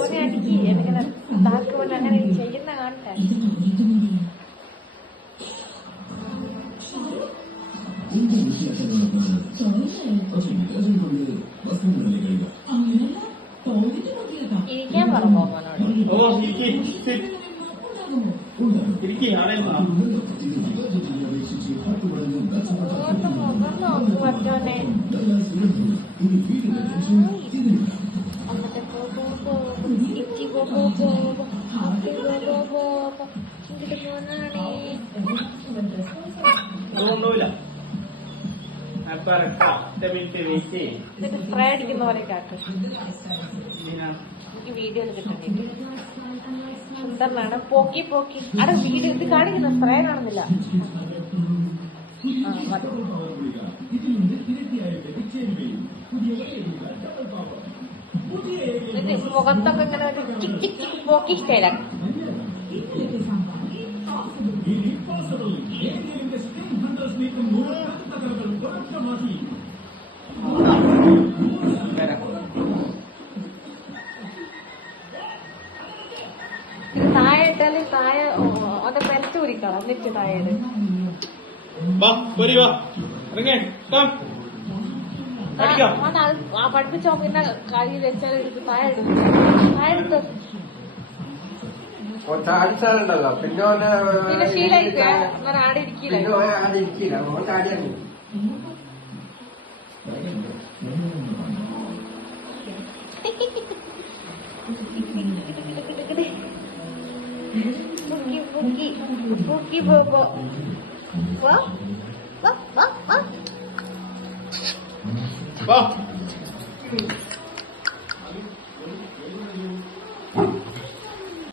ഓനെ അടിക്കി എനിങ്ങനെ ഇതാക്കുമ്പോൾ അങ്ങനെ ചെയ്യുന്ന കാണട്ടെ. ഇരിക്കാൻ പറഞ്ഞു മോനോട്. മറ്റോനെ സ്പ്രേ അടിക്കുന്ന പോലെ കാട്ടും. എനിക്ക് വീഡിയോ കിട്ടുന്നില്ല. സുന്ദരനാണ്. പോക്കി പോക്കി അവിടെ വീഡിയോ ഇത് കാണിക്കുന്ന സ്പ്രേ കാണുന്നില്ല. മുഖത്തൊക്കെ ഇങ്ങനെ ടിക് ടിക് ടിക് പോക്കി സ്റ്റൈലാണ്. ഇത് താഴെ ഇട്ടാല് താഴെ ഒന്ന് പെരച്ചു കുടിക്കണം. എന്നിട്ട് താഴെ പഠിപ്പിച്ചോ. പിന്നെ കൈ വെച്ചാൽ താഴെ എടുക്കും. താഴെ എടുത്ത് പിന്നെ ശീലായിക്കോ. അങ്ങനെ ആടെ ഇരിക്കില്ല. Puki bobo. Wah, wah, wah, wah.